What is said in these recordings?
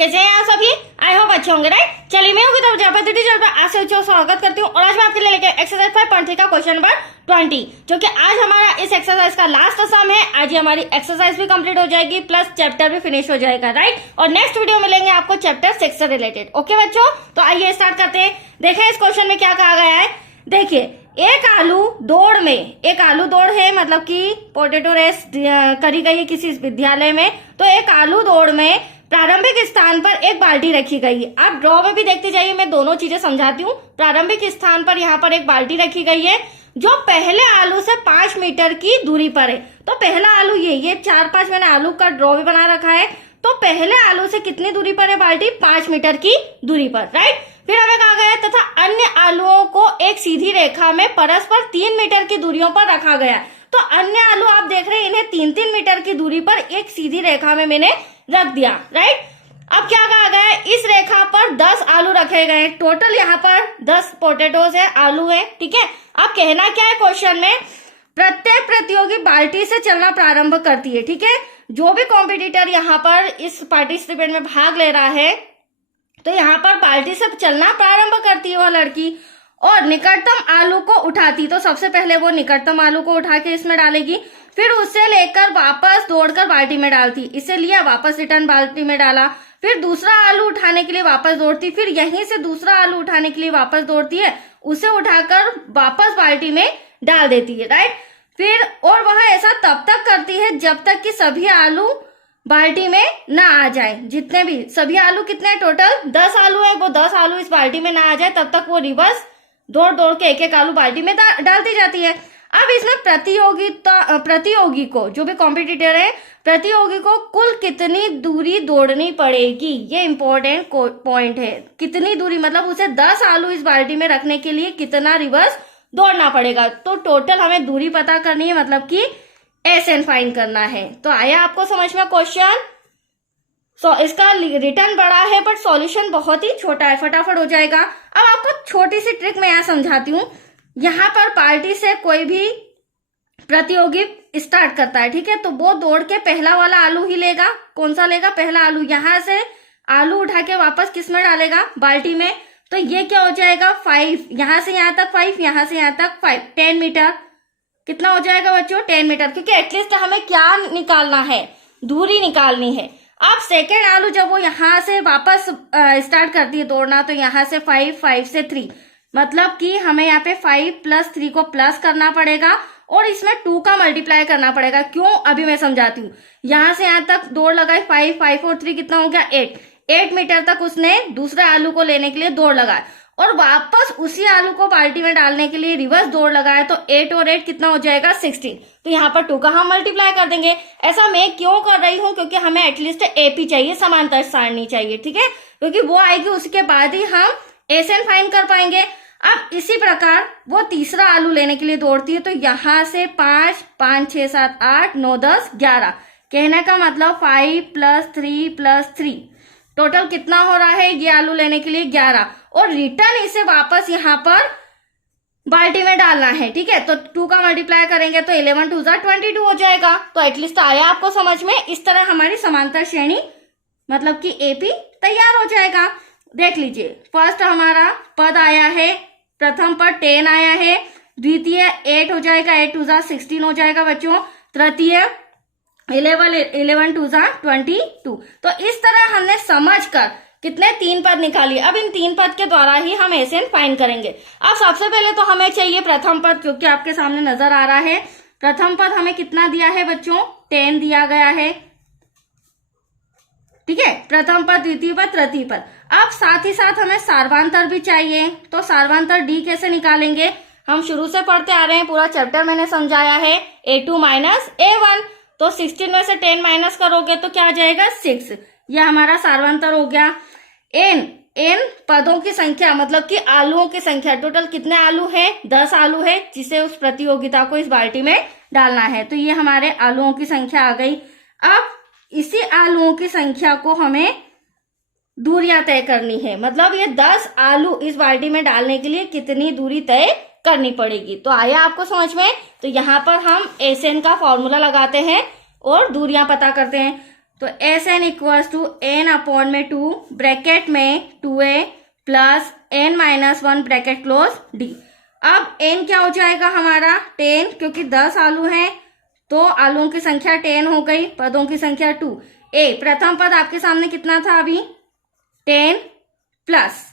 कैसे हैं आप सभी? आई होप अच्छे होंगे, राइट। चलिए मैं होगी तो आज से स्वागत करती हूँ और आज मैं आपके लिए लेके एक्सरसाइज 5.3 का क्वेश्चन नंबर 20, जो कि आज हमारा इस एक्सरसाइज का लास्ट सम है। आज ही हमारी एक्सरसाइज भी कंप्लीट हो जाएगी प्लस चैप्टर भी फिनिश हो जाएगा, राइट। और नेक्स्ट वीडियो मिलेंगे आपको चैप्टर 6 से रिलेटेड। ओके बच्चों, तो आइए स्टार्ट करते हैं। देखें इस क्वेश्चन में क्या कहा गया है। देखिए एक आलू दौड़ है, मतलब कि पोटैटो रेस करी गई है किसी विद्यालय में। तो एक आलू दौड़ में प्रारंभिक स्थान पर एक बाल्टी रखी गई है। आप ड्रॉ में भी देखते जाइए, मैं दोनों चीजें समझाती हूँ। प्रारंभिक स्थान पर यहाँ पर एक बाल्टी रखी गई है जो पहले आलू से 5 मीटर की दूरी पर है। तो पहला आलू ये 4-5 मैंने आलू का ड्रॉ भी बना रखा है। तो पहले आलू से कितनी दूरी पर है बाल्टी? 5 मीटर की दूरी पर, राइट। फिर हमें कहा गया तथा अन्य आलुओं को एक सीधी रेखा में परस्पर 3 मीटर की दूरियों पर रखा गया। तो अन्य आलू आप देख रहे हैं, इन्हें 3-3 मीटर की दूरी पर एक सीधी रेखा में मैंने रख दिया, राइट। अब क्या कहा गया है, इस रेखा पर 10 आलू रखे गए। टोटल यहाँ पर 10 पोटैटोज है, आलू है, ठीक है। अब कहना क्या है क्वेश्चन में, प्रत्येक प्रतियोगी बाल्टी से चलना प्रारंभ करती है, ठीक है। जो भी कॉम्पिटिटर यहाँ पर इस पार्टिसिपेंट में भाग ले रहा है, तो यहाँ पर बाल्टी से चलना प्रारंभ करती है वह लड़की और निकटतम आलू को उठाती। तो सबसे पहले वो निकटतम आलू को उठा के इसमें डालेगी, फिर उसे लेकर वापस दौड़कर बाल्टी में डालती। इसे लिया, वापस रिटर्न बाल्टी में डाला, फिर दूसरा आलू उठाने के लिए वापस दौड़ती, फिर यहीं से दूसरा आलू उठाने के लिए वापस दौड़ती है, उसे उठाकर वापस बाल्टी में डाल देती है, राइट। फिर और वह ऐसा तब तक करती है जब तक कि सभी आलू बाल्टी में ना आ जाए। जितने भी सभी आलू कितने टोटल 10 आलू है, वो 10 आलू इस बाल्टी में ना आ जाए तब तक वो रिवर्स दौड़ दौड़ के एक एक आलू बाल्टी में डालती जाती है। अब इसमें प्रतियोगी को, जो भी कॉम्पिटिटर है, प्रतियोगी को कुल कितनी दूरी दौड़नी पड़ेगी, ये इंपॉर्टेंट पॉइंट है। कितनी दूरी मतलब उसे 10 आलू इस बाल्टी में रखने के लिए कितना रिवर्स दौड़ना पड़ेगा। तो टोटल हमें दूरी पता करनी है, मतलब कि SN फाइंड करना है। तो आया आपको समझ में क्वेश्चन। इसका रिटर्न बड़ा है बट सॉल्यूशन बहुत ही छोटा है, फटाफट हो जाएगा। अब आपको छोटी सी ट्रिक मैं यहाँ समझाती हूँ। यहाँ पर पार्टी से कोई भी प्रतियोगी स्टार्ट करता है, ठीक है। तो वो दौड़ के पहला वाला आलू ही लेगा। कौन सा लेगा? पहला आलू। यहाँ से आलू उठा के वापस किस में डालेगा? बाल्टी में। तो ये क्या हो जाएगा? 5। यहाँ से यहाँ तक 5, यहाँ से यहाँ तक 5, 10 मीटर। कितना हो जाएगा बच्चों? 10 मीटर। क्योंकि एटलीस्ट हमें क्या निकालना है? दूरी निकालनी है। अब सेकेंड आलू जब वो यहाँ से वापस स्टार्ट करती है दौड़ना, तो यहाँ से 5 से 3, मतलब कि हमें यहाँ पे 5 + 3 को प्लस करना पड़ेगा और इसमें 2 का मल्टीप्लाई करना पड़ेगा। क्यों? अभी मैं समझाती हूँ। यहाँ से यहाँ तक दौड़ लगाई, 5 और 3 कितना हो गया? 8 मीटर तक उसने दूसरे आलू को लेने के लिए दौड़ लगाया और वापस उसी आलू को बाल्टी में डालने के लिए रिवर्स दौड़ लगाया। तो 8 और 8 कितना हो जाएगा? 16। तो यहाँ पर 2 का हम मल्टीप्लाई कर देंगे। ऐसा मैं क्यों कर रही हूँ? क्योंकि हमें एटलीस्ट AP चाहिए, समांतर सारणी चाहिए, ठीक है। क्योंकि वो आएगी, उसके बाद ही हम SN फाइंड कर पाएंगे। अब इसी प्रकार वो तीसरा आलू लेने के लिए दौड़ती है। तो यहाँ से 5, 6, 7, 8, 9, 10, 11। कहने का मतलब 5 + 3 + 3 टोटल कितना हो रहा है? ये आलू लेने के लिए 11 और रिटर्न इसे वापस यहाँ पर बाल्टी में डालना है, ठीक है। तो 2 का मल्टीप्लाई करेंगे तो 11 × 2 = 22 हो जाएगा। तो एटलीस्ट आया आपको समझ में। इस तरह हमारी समांतर श्रेणी मतलब कि AP तैयार हो जाएगा। देख लीजिए, फर्स्ट हमारा पद आया है, प्रथम पद 10 आया है, द्वितीय 8 हो जाएगा, 8 × 2 = 16 हो जाएगा बच्चों, तृतीय 11 × 2 = 22। तो इस तरह हमने समझकर कितने 3 पद निकाली। अब इन 3 पद के द्वारा ही हम SN फाइंड करेंगे। अब सबसे पहले तो हमें चाहिए प्रथम पद, जो कि आपके सामने नजर आ रहा है। प्रथम पद हमें कितना दिया है बच्चों? 10 दिया गया है, ठीक है। प्रथम पद, द्वितीय पद, तृतीय पद। अब साथ ही साथ हमें सार्वांतर भी चाहिए। तो सार्वांतर D कैसे निकालेंगे? हम शुरू से पढ़ते आ रहे हैं, पूरा चैप्टर मैंने समझाया है। A2 - A1। तो 16 में से 10 माइनस करोगे तो क्या आ जाएगा? 6। यह हमारा सार्वांतर हो गया। N पदों की संख्या मतलब कि आलूओं की संख्या। टोटल कितने आलू है? 10 आलू है, जिसे उस प्रतियोगिता को इस बाल्टी में डालना है। तो ये हमारे आलूओं की संख्या आ गई। अब इसी आलूओं की संख्या को हमें दूरियां तय करनी है, मतलब ये 10 आलू इस बाल्टी में डालने के लिए कितनी दूरी तय करनी पड़ेगी। तो आया आपको समझ में। तो यहाँ पर हम SN का फॉर्मूला लगाते हैं और दूरियां पता करते हैं। तो S n equals to n upon में 2 ब्रैकेट में 2a plus n minus 1 bracket close d. अब n क्या हो जाएगा हमारा 10, क्योंकि 10 आलू हैं तो आलूओं की संख्या 10 हो गई, पदों की संख्या 2। ए प्रथम पद आपके सामने कितना था अभी 10 प्लस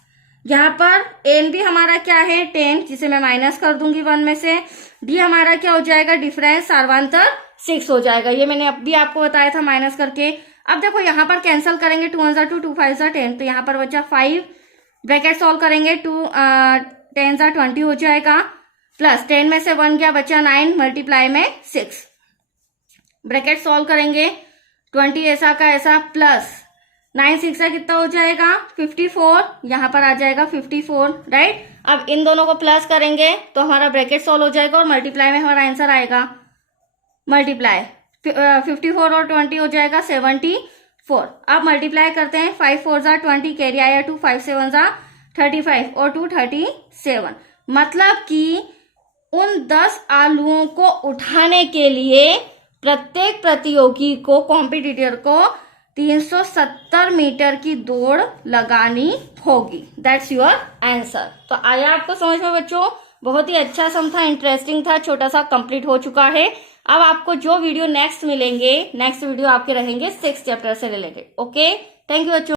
यहाँ पर n भी हमारा क्या है 10, जिसे मैं माइनस कर दूंगी 1 में से। डी हमारा क्या हो जाएगा डिफरेंस सार्वांतर 6 हो जाएगा, ये मैंने अभी आपको बताया था माइनस करके। अब देखो यहाँ पर कैंसिल करेंगे 2 1 2 2 5 10, तो यहाँ पर बचा 5 ब्रैकेट सॉल्व करेंगे 2 10 20 हो जाएगा, प्लस 10 में से 1 गया बचा 9 मल्टीप्लाई में 6 ब्रैकेट सॉल्व करेंगे 20 ऐसा का ऐसा प्लस 9 6 का कितना हो जाएगा 54, यहाँ पर आ जाएगा 54 राइट। अब इन दोनों को प्लस करेंगे तो हमारा ब्रैकेट सॉल्व हो जाएगा और मल्टीप्लाई में हमारा आंसर आएगा मल्टीप्लाई 54 और 20 हो जाएगा 74। अब मल्टीप्लाई करते हैं 5 4 20 कैरी आया 2 5 7 35 और 2 37। मतलब कि उन 10 आलुओं को उठाने के लिए प्रत्येक प्रतियोगी को कॉम्पिटिटर को 370 मीटर की दौड़ लगानी होगी। That's your answer. तो आया आपको समझ में बच्चों, बहुत ही अच्छा सम था, इंटरेस्टिंग था, छोटा सा कंप्लीट हो चुका है। अब आपको जो वीडियो नेक्स्ट मिलेंगे, नेक्स्ट वीडियो आपके रहेंगे 6th चैप्टर से रिलेटेड। ओके, थैंक यू बच्चों।